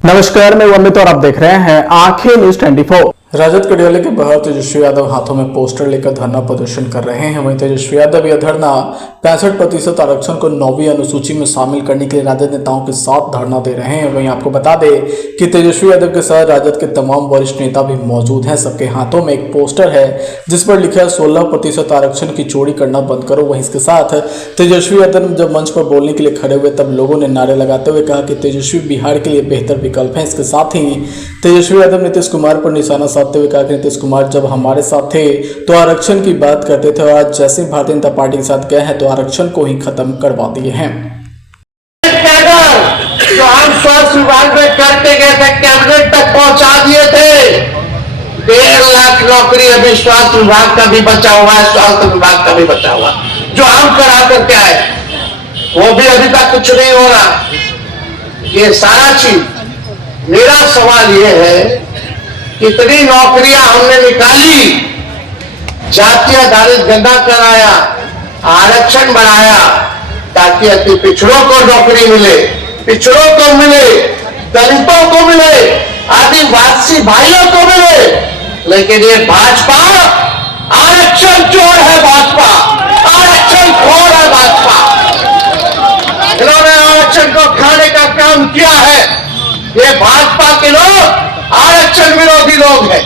नमस्कार, मैं अमित और आप देख रहे हैं आंखें न्यूज 24। राजद कडियाले के बाहर तेजस्वी यादव हाथों में पोस्टर लेकर धरना प्रदर्शन कर रहे हैं। वहीं तेजस्वी यादव यह धरना 65% आरक्षण को 9वीं अनुसूची में शामिल करने के लिए राजद नेताओं के साथ धरना दे रहे हैं। वहीं आपको बता दें कि तेजस्वी यादव के साथ राजद के तमाम वरिष्ठ नेता भी मौजूद हैं। सबके हाथों में एक पोस्टर है जिस पर लिखा है 16% आरक्षण की चोरी करना बंद करो। वहीं इसके साथ तेजस्वी यादव जब मंच पर बोलने के लिए खड़े हुए तब लोगों ने नारे लगाते हुए कहा कि तेजस्वी बिहार के लिए बेहतर विकल्प है। इसके साथ ही तेजस्वी यादव नीतीश कुमार पर निशाना साधते हुए कहा कि नीतीश कुमार जब हमारे साथ थे तो आरक्षण की बात करते थे और आज जैसे भारतीय जनता पार्टी के साथ गए हैं तो आरक्षण को ही खत्म करवा दिए हैं। जो हम स्वास्थ्य विभाग में करते गए थे, कैबिनेट तक पहुंचा दिए थे। 1.5 लाख नौकरी अभी स्वास्थ्य विभाग का भी बचा हुआ है, स्वास्थ्य विभाग का भी बचा हुआ, जो हम करा करके आए वो भी अभी तक कुछ नहीं हो रहा। ये सारा चीज, मेरा सवाल ये है, कितनी नौकरियां हमने निकाली, जातीय आधारित गणना कराया, आरक्षण बढ़ाया ताकि अति पिछड़ों को नौकरी मिले, पिछड़ों को मिले, दलितों को मिले, आदिवासी भाइयों को मिले। लेकिन ये भाजपा आरक्षण चोर है, भाजपा आरक्षण खोर है, भाजपा इन्होंने आरक्षण को खाने का काम किया है। ये भाजपा के लोग आरक्षण विरोधी लोग हैं,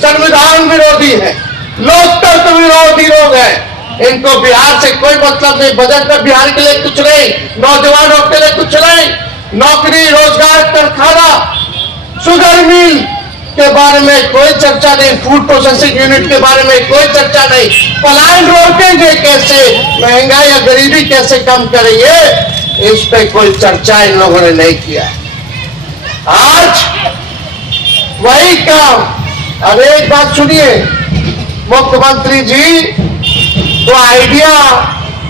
संविधान विरोधी हैं, लोकतंत्र विरोधी लोग हैं। इनको बिहार से कोई मतलब नहीं, बजट में बिहार के लिए कुछ नहीं, नौजवानों के लिए कुछ नहीं, नौकरी रोजगार कारखाना, शुगर मिल के बारे में कोई चर्चा नहीं, फूड प्रोसेसिंग यूनिट के बारे में कोई चर्चा नहीं, पलायन रोकेंगे कैसे, महंगाई या गरीबी कैसे कम करेंगे, इस पे कोई चर्चा इन लोगों ने नहीं किया। आज वही काम, अब एक बात सुनिए मुख्यमंत्री जी, तो आइडिया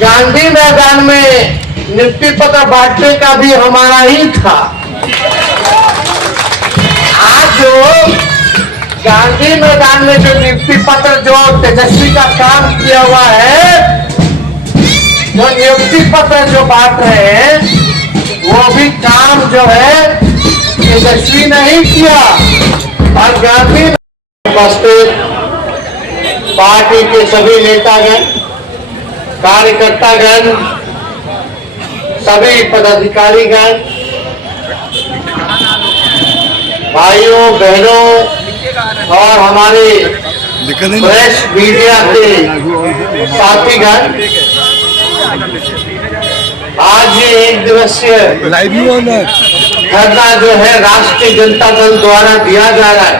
गांधी मैदान में नियुक्ति पत्र बांटने का भी हमारा ही था। आज जो गांधी मैदान में जो नियुक्ति पत्र जो तेजस्वी का काम किया हुआ है, जो नियुक्ति पत्र जो बांट रहे हैं, वो भी काम जो है तेजस्वी नहीं किया। और गांधी उपस्थित पार्टी के सभी नेतागण, कार्यकर्तागण, सभी पदाधिकारीगण, भाइयों बहनों और हमारे प्रेस मीडिया के साथीगण, आज ये 1 दिवसीय धरना जो है राष्ट्रीय जनता दल द्वारा दिया जा रहा है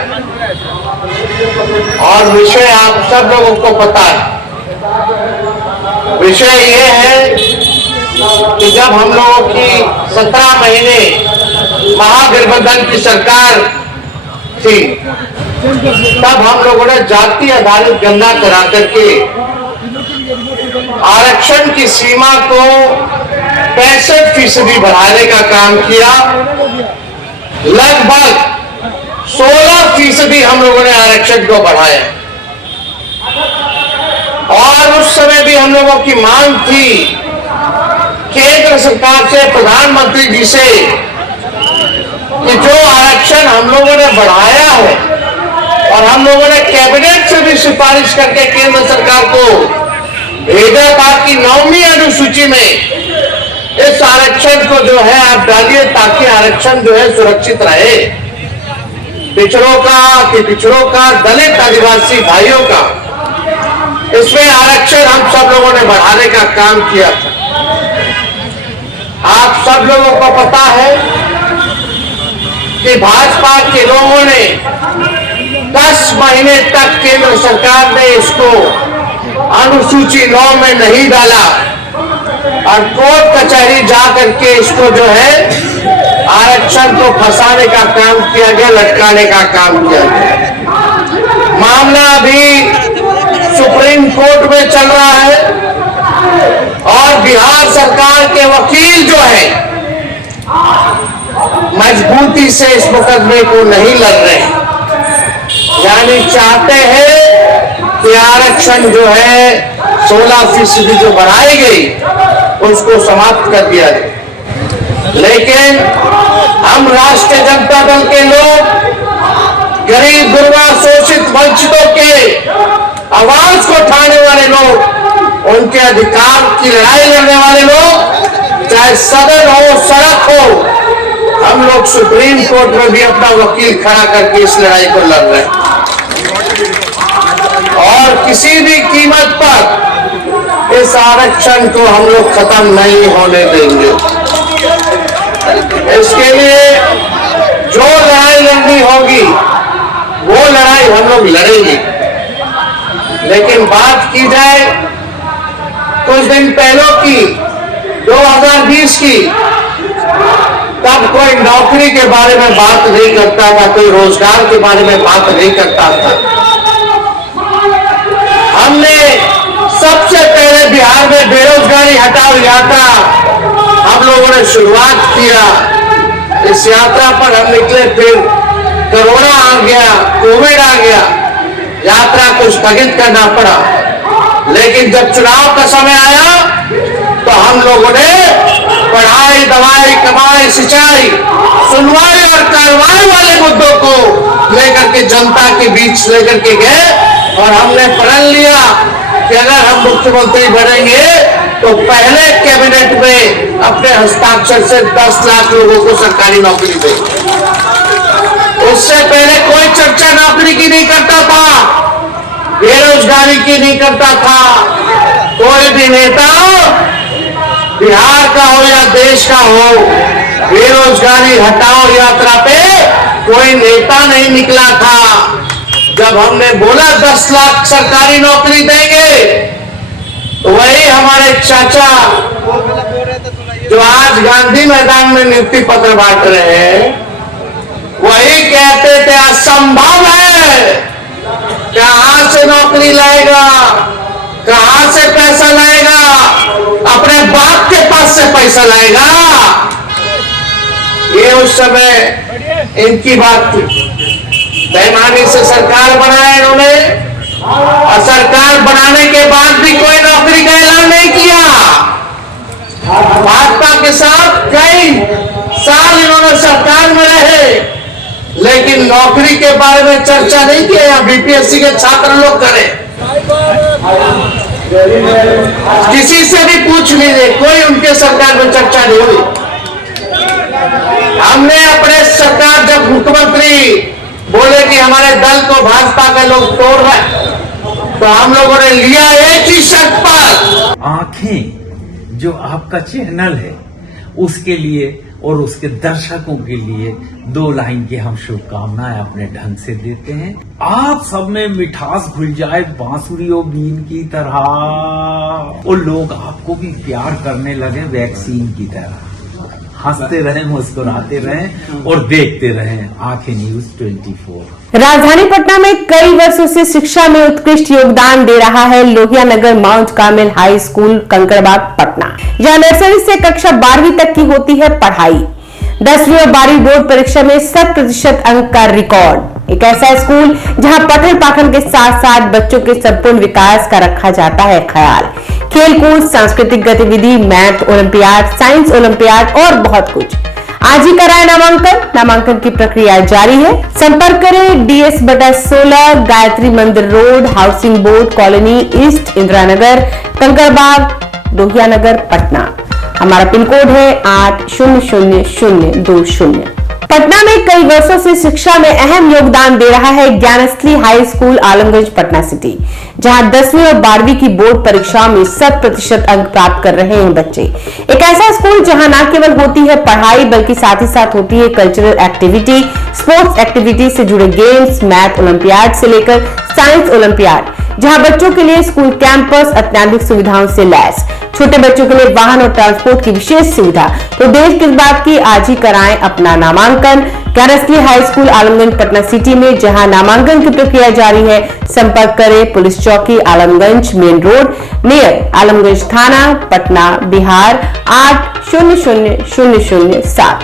और विषय आप सब लोगों को पता है। विषय ये है कि जब हम लोगों की 17 महीने महागठबंधन की सरकार थी, तब हम लोगों ने जाति आधारित गणना करा करके आरक्षण की सीमा को 65% बढ़ाने का काम किया। लगभग 16% हम लोगों ने आरक्षण को बढ़ाया और उस समय भी हम लोगों की मांग थी केंद्र सरकार से, प्रधानमंत्री जी से, कि जो आरक्षण हम लोगों ने बढ़ाया है और हम लोगों ने कैबिनेट से भी सिफारिश करके केंद्र सरकार को भेजा था कि 9वीं अनुसूची में इस आरक्षण को जो है आप डालिए ताकि आरक्षण जो है सुरक्षित रहे, पिछड़ों का, दलित आदिवासी भाइयों का। इसमें आरक्षण हम सब लोगों ने बढ़ाने का काम किया था। आप सब लोगों को पता है कि भाजपा के लोगों ने 10 महीने तक केंद्र सरकार ने इसको अनुसूची 9 में नहीं डाला और कोर्ट कचहरी जा करके इसको जो है आरक्षण को फंसाने का काम किया गया, लटकाने का काम किया गया। मामला अभी सुप्रीम कोर्ट में चल रहा है और बिहार सरकार के वकील जो है मजबूती से इस मुकदमे को नहीं लड़ रहे, यानी चाहते हैं कि आरक्षण जो है 16% जो बढ़ाई गई उसको समाप्त कर दिया जाए। लेकिन हम राष्ट्रीय जनता दल के लोग, गरीब गुरबा शोषित वंचितों के आवाज को उठाने वाले लोग, उनके अधिकार की लड़ाई लड़ने वाले लोग, चाहे सदन हो सड़क हो, हम लोग सुप्रीम कोर्ट में भी अपना वकील खड़ा करके इस लड़ाई को लड़ रहे हैं और किसी भी कीमत पर इस आरक्षण को हम लोग खत्म नहीं होने देंगे। इसके लिए जो लड़ाई लड़नी होगी वो लड़ाई हम लोग लड़ेंगे। लेकिन बात की जाए कुछ दिन पहले की 2020 की, तब कोई नौकरी के बारे में बात नहीं करता था, कोई रोजगार के बारे में बात नहीं करता था। हमने सबसे पहले बिहार में बेरोजगारी हटाओ यात्रा हम लोगों ने शुरुआत किया। इस यात्रा पर हम निकले, फिर कोरोना आ गया, कोविड आ गया, यात्रा को स्थगित करना पड़ा। लेकिन जब चुनाव का समय आया तो हम लोगों ने पढ़ाई, दवाई, कमाई, सिंचाई, सुनवाई और कार्रवाई वाले मुद्दों को लेकर के जनता के बीच लेकर के गए और हमने प्रण लिया कि अगर हम मुख्यमंत्री बनेंगे तो पहले कैबिनेट में अपने हस्ताक्षर से 10 लाख लोगों को सरकारी नौकरी देंगे। उससे पहले कोई चर्चा नौकरी की नहीं करता था, बेरोजगारी की नहीं करता था। कोई भी नेता बिहार का हो या देश का हो, बेरोजगारी हटाओ यात्रा पे कोई नेता नहीं निकला था। जब हमने बोला 10 लाख सरकारी नौकरी देंगे, तो वही हमारे चाचा जो आज गांधी मैदान में नियुक्ति पत्र बांट रहे हैं, वही कहते थे असंभव है, कहां से नौकरी लाएगा, कहां से पैसा लाएगा, अपने बाप के पास से पैसा लाएगा। ये उस समय इनकी बात थी। बेईमानी से सरकार बनाया इन्होंने और सरकार बनाने के बाद भी कोई नौकरी का ऐलान नहीं किया। भाजपा के साथ कई साल इन्होंने सरकार में रहे, लेकिन नौकरी के बारे में चर्चा नहीं किया। बीपीएससी के छात्र लोग करें, किसी से भी पूछ लीजिए, कोई उनके सरकार में चर्चा नहीं हुई। हमने अपने सरकार जब मुख्यमंत्री बोले कि हमारे दल को भाजपा के लोग तोड़ रहे, तो हम लोगों ने लिया एक ही शर्त पर। आंखें जो आपका चैनल है उसके लिए और उसके दर्शकों के लिए 2 लाइन की हम शुभकामनाएं अपने ढंग से देते हैं। आप सब में मिठास घुल जाए बांसुरियों बीन की तरह, और लोग आपको भी प्यार करने लगे वैक्सीन की तरह। हंसते रहें, मुस्कुराते रहें और देखते रहें आंखें न्यूज 24। राजधानी पटना में कई वर्षों से शिक्षा में उत्कृष्ट योगदान दे रहा है Lohia Nagar Mount Carmel high school Kankarbagh Patna, जहां नर्सरी से कक्षा 12वीं तक की होती है पढ़ाई। 10वीं और 12वीं बोर्ड परीक्षा में 100% अंक का रिकॉर्ड। एक ऐसा स्कूल जहां पठन पाठन के साथ साथ बच्चों के संपूर्ण विकास का रखा जाता है ख्याल। खेलकूद, सांस्कृतिक गतिविधि, मैथ ओलंपियाड, साइंस ओलंपियाड और बहुत कुछ। आज ही कराए नामांकन की प्रक्रिया जारी है। संपर्क करें DS/16 Gayatri Mandir road, housing board colony east, Indira Nagar, Kankarbagh, Lohia Nagar, Patna. हमारा पिन कोड है 800020। पटना में कई वर्षों से शिक्षा में अहम योगदान दे रहा है Gyansthali high school Alamganj Patna city, जहां 10वीं और 12वीं की बोर्ड परीक्षाओं में 100% अंक प्राप्त कर रहे हैं बच्चे। एक ऐसा स्कूल जहां न केवल होती है पढ़ाई बल्कि साथ ही साथ होती है कल्चरल एक्टिविटी, स्पोर्ट्स एक्टिविटी से जुड़े गेम्स, मैथ ओलंपियाड से लेकर साइंस ओलंपियाड, जहां बच्चों के लिए स्कूल कैंपस अत्याधुनिक सुविधाओं से लैस, छोटे बच्चों के लिए वाहन और ट्रांसपोर्ट की विशेष सुविधा। तो देर किस बात की, आज ही कराएं अपना नामांकन Gyansthali high school Alamganj Patna city में, जहां नामांकन की प्रक्रिया जारी है। संपर्क करें पुलिस चौकी Alamganj main road near Alamganj थाना पटना बिहार 800007।